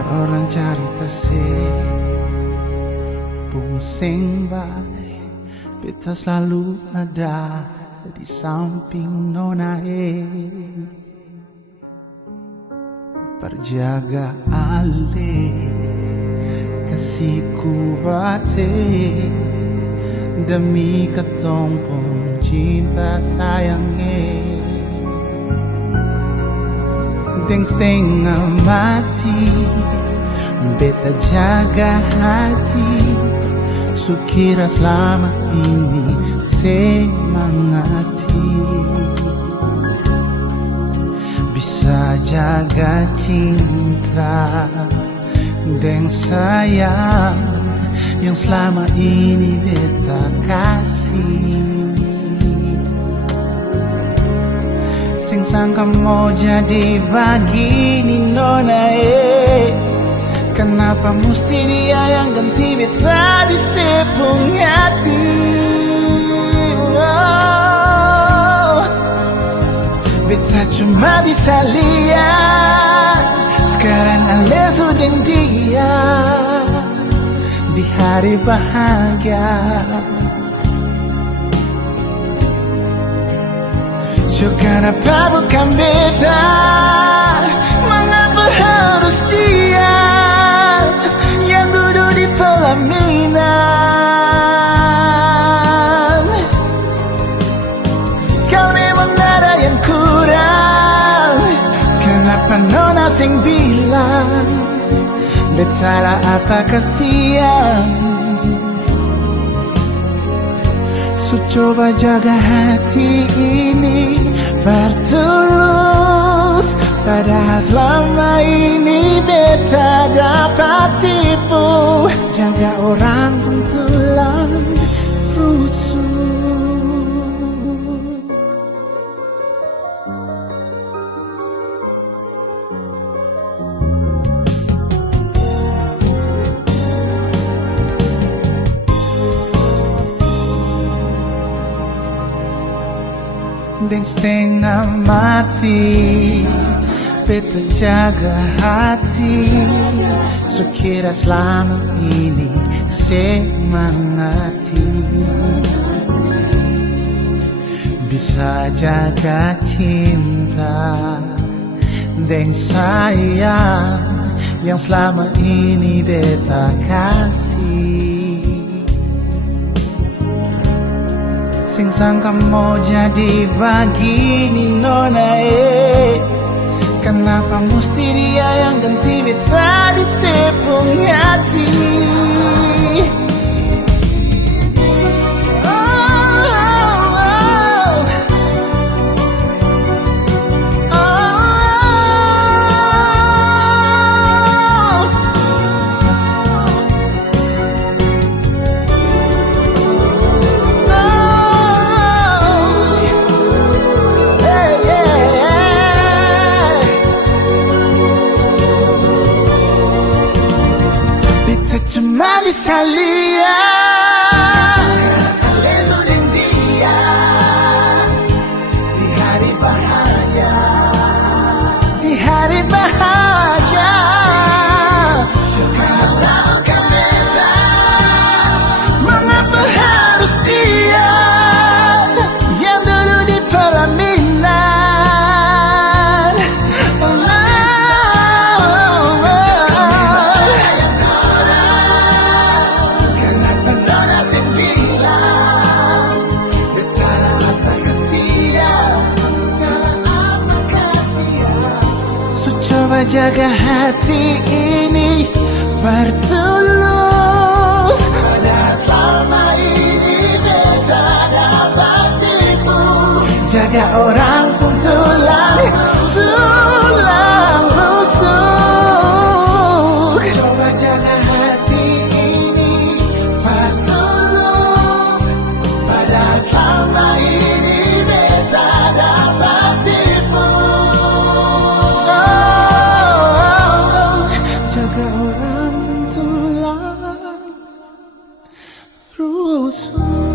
Dengar orang cerita sih Bungsing bay beta selalu ada di samping nona Perjaga ale kasihku bate demi ketompong cinta sayangnya Deng setengah mati beta jaga hati Sukira selama ini semangarti Bisa jaga cinta dan sayang Yang selama ini beta kasih Sing sangka mau jadi begini nona Kenapa mesti dia yang ganti beta di sepung hati Beta cuma bisa lihat Sekarang ale sudah dia Di hari bahagia So kenapa bukan beta Mengapa harus dia Yang duduk di pelaminan Kau memang ada yang kurang Kenapa nona sing bilang Bet salah apa kasihan So coba jaga hati ini bertulus Padahal selama ini beta dapat tipu Jaga orang tentulah rusuh Deng setengah mati beta jaga hati Sukira selama ini semangati Bisa jaga cinta dan sayang Yang selama ini beta kasih Sing sangka mau jadi begini nona Kenapa mesti dia yang ganti beta di sepung hati Cuma bisa lihat Ale sudah dia Di hari bahagia Di hari bahagia Kalau bukan beta Mengapa harus dia Yang dulu di pelaminan Coba jaga hati ini bertulus Padahal selama ini beta dapat tipu Jaga orang pun tulang rusuk Coba jaga hati ini bertulus Padahal selama ini beta dapat tipu Jaga orang tulang rusuk